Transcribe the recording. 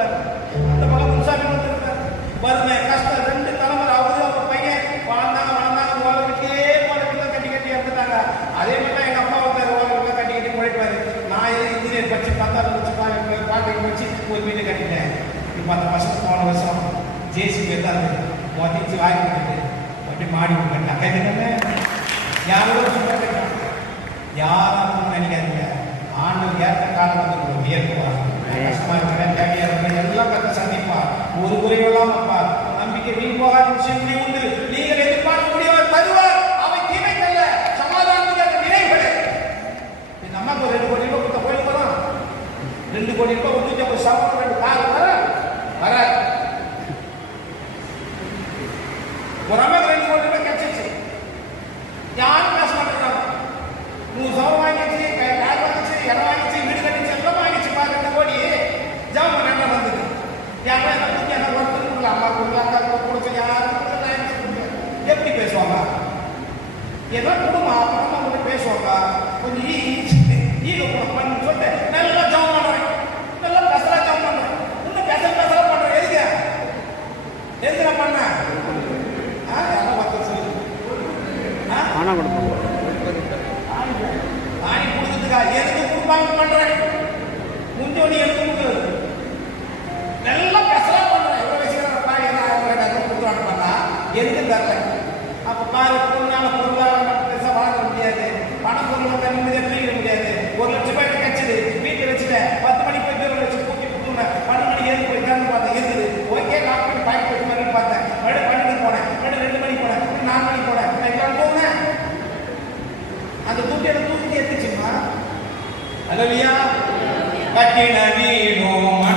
வந்திருப்பாரு, அந்த பக்கம் முன்சாமி வந்திருப்பாரு. வறுமை கஷ்டம் 2 தலைமுறை அவரு அவர் பையன் வளர்ந்தாங்க ஓலவிட்டே கட்டி கட்டி இறந்துட்டாங்க. அதே மாதிரி எங்க அப்பா வந்து ஓலவிட்டு கட்டி கட்டி முழைப்பாரு. நான் இன்ஜினியர் படிச்சு 10வது வச்சு பாட்டிக்கு வச்சு ஒரு வீடு கட்டிட்டேன். இப்போ அந்த பசங்க போன வருஷம் ஜேசிபி தான் மொத்திச்சு வாங்கி கொடுத்துட்டு அப்படி மாடி கட்டினாங்க. யாரும் யாரும் நினைக்காதீங்க. ஆண்டு ஏற்ற காலம் வந்து உயர்த்துவார். கஷ்டமா இருக்கிற எல்லாம் கத்த சந்திப்பார். ஒரு குறைவெல்லாம் வைப்பார். நம்பிக்கை வீண் போகாத விஷயம் உண்டு. நீங்கள் எதிர்பார்க்கக்கூடியவர் தருவார். அவை தீமைக்கல்ல, சமாதானத்துக்கு அந்த நினைவுகள். இந்த அம்மாக்கு 2 கோடி ரூபாய் கொடுத்த கோயில் போதான் 2 கோடி ரூபாய் கொடுத்து ஒரு சாப்பிட 2 கார் வர ஒரு அம்மாக்கு 2 கோடி ரூபாய் கிடைச்சிச்சு. யாரும் பேச மாட்டேங்கிறாங்க. 100 சவரம் வாங்கிச்சு, கார் வாங்கிச்சு, இடம் வாங்கிச்சு, வீடு கட்டிச்சு, எல்லாம் வாங்கிச்சு. 2 கோடி ஜாம ரெண்டா வந்தது. யாரும் என்ன ஒருத்தருக்குள்ள அம்மா கொடுக்கல, அக்கா கொடுக்க யாரும் எப்படி பேசுவாங்க? ஏதோ குடும்பம் அப்புறமா கூட பேசுவாங்க. கொஞ்சம் ஈடு பண்ணு சொல்லிட்டு நல்லா ஜாம் பண்றேன், நல்லா பெசலா ஜாம் பண்றேன், இன்னும் பெசலா பண்றேன். எதுக்கு நான் பண்ணேன்? யாரும் ஒருத்தர் சொல்லு ஆணி கொடுக்குறதுக்கா எதுக்கு கொடுப்பாங்க பண்றேன்? முஞ்சோடி எடுத்து கொடுக்குறது நல்லா பெசலா பண்றேன். எவ்வளவு வச்சுக்கிறப்பா கொடுத்துருவாங்க பண்ணா எதுக்கு தரல? அப்ப பாரு, பொருளாதார வளர்க்க முடியாது, பணம் பொருள் நிம்மதியாக பிரிக்க முடியாது. 1 லட்சம் ரூபாய் கிடைச்சது, வீட்டில் வச்சுட்டேன். 10 மணிக்கு போய் 1 லட்சம் கூட்டி கொடுத்துருங்க. 12 மணிக்கு எழுந்து போய் திறந்து பார்த்தேன், இருக்குது. ஓகே, லாக் பண்ணி பாக்கெட் வச்சு மாதிரி பார்த்தேன். மறுபடியும் 12 போனேன், மறுபடியும் 2 மணிக்கு போனேன், 4 மணிக்கு போனேன். எல்லாம் போனேன். அந்த தூக்கி எடுத்துச்சுமா. அல்லையா? கட்டின வீடும்